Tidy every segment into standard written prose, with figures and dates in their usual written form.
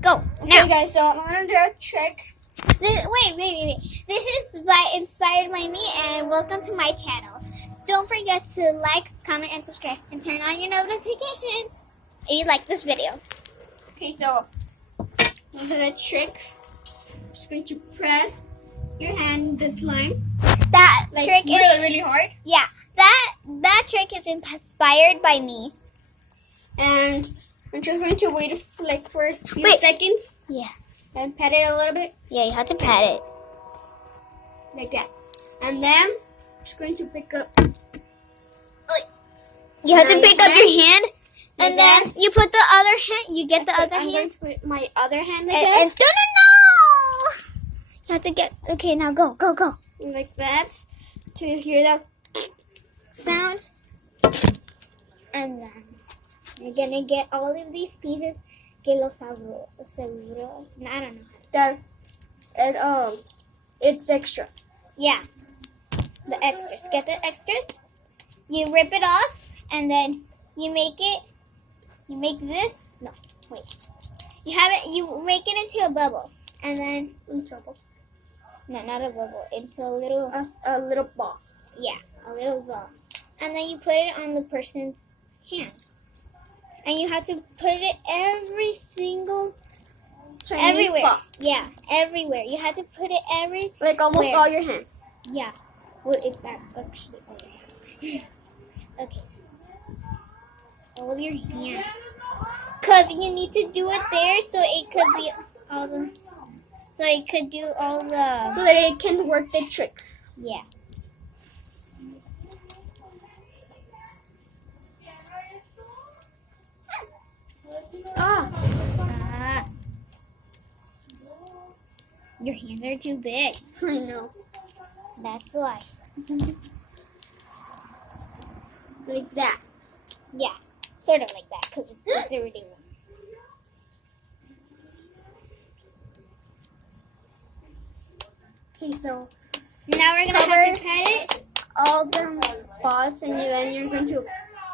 Go. Okay, Now. guys, so I'm gonna do a trick. Wait. This is inspired by me, and welcome to my channel. Don't forget to like, comment, and subscribe, and turn on your notifications if you like this video. Okay, so I'm gonna do a trick. Just going to press your hand in the slime. That Like trick really, is really hard. yeah. That trick is inspired by me. And I'm just going to wait for like for a few Wait. seconds Yeah. and pat it a little bit Yeah, you have to pat it. like that. And then I'm just going to pick up. You have to My pick up your hand. hand, Like and then that. you put the other hand. You get the other I'm going hand. to put my other hand like And that. no! You have to get. Okay, now go. Like that. To hear that Sound. And then you're gonna get all of these pieces. Que los seguros. I don't know how to say. that it's extra. Yeah. The extras. Get the extras. You rip it off, and then you make it. You make this. No, wait. You have it. You make it into a bubble, and then no, not a bubble. Into a little. A little ball. Yeah, a little ball. And then you put it on the person's hands. And you have to put it every single everywhere. Spot. Yeah, everywhere. You have to put it Like almost Where? all your hands. yeah. Well, it's not actually all your hands. Okay. All of your hands. Cause you need to do it there so it could be all the so it could do all So the that it can work the trick. yeah. Ah, Your hands are too big. I know. That's why. Like that. Yeah, sort of like that, because it's already one. Okay, so Now we're gonna have to pat it. all the spots, and then you're going to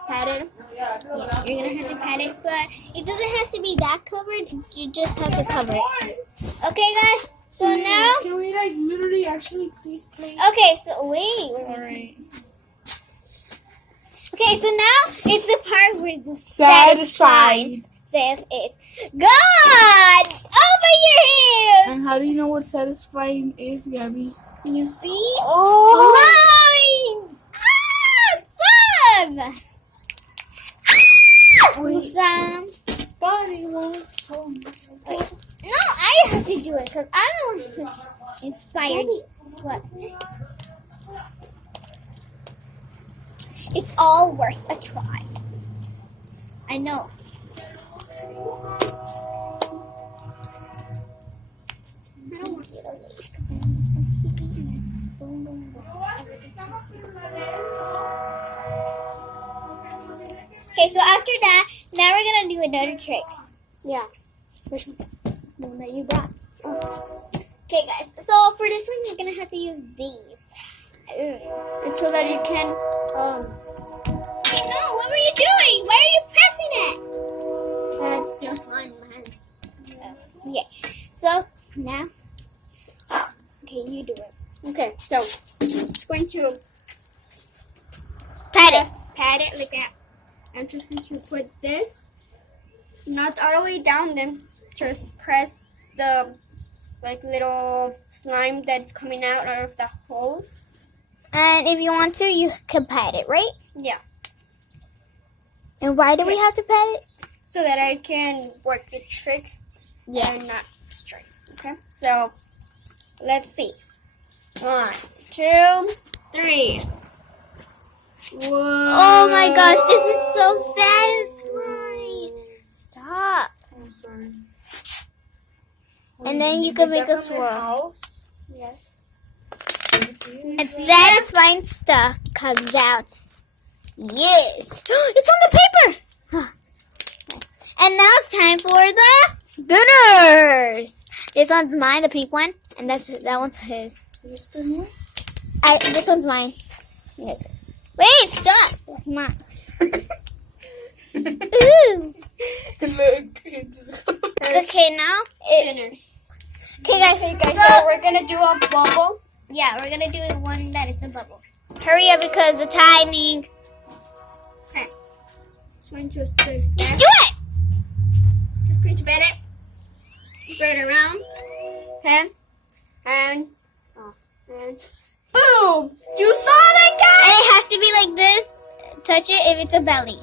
pat it. Yeah, you're gonna have to pat it, but it doesn't have to be that covered. You just have to cover it. Okay, guys. So now, Can we like literally actually please play? okay. So wait. Alright. Okay, so now it's the part where the Satisfied. stuff is gone over your head. And how do you know what satisfying is, Gabby? You see? Oh! Lines! Awesome! Awesome! Body was so No, I have to do it because I'm the one who inspired you. What? It's all worth a try. I know. I don't want you to leave because I'm going to keep eating it. Boom, boom, boom. Okay, so after that, now we're going to do another trick. Yeah. Which one that you brought? Okay, guys. So for this one, you're gonna have to use these. It's so that you can Hey, no, what were you doing? Why are you pressing it? and it's still slime in my hands. Yeah. So now, okay, you do it. Okay, so it's going to Pat it. just pat it like that. I'm just going to put this not all the way down, then just press the like little slime that's coming out of the holes. And if you want to, you can pat it, right? Yeah. And why do we have to pat it? So that I can work the trick and not straight. Okay? So let's see. 1, 2, 3. Whoa. Oh my gosh, this is so satisfying. Stop. I'm sorry. And then you can make a swirl. House. Yes. And satisfying stuff comes out. Yes. It's on the paper. And now it's time for the spinners. This one's mine, the pink one. And that one's his. You spin here? This one's mine. Wait, stop. Come on. Ooh. Look, it just Okay, now Finish. okay, guys. Okay, guys, so- so we're gonna do a bubble. yeah, we're gonna do the one that is a bubble. Hurry up because the timing. Okay. Just going to spin Just that. do it. Just going to spin it. Spin it around. Okay. And boom! You saw that, And guys? it has to be like this. Touch it if it's a belly.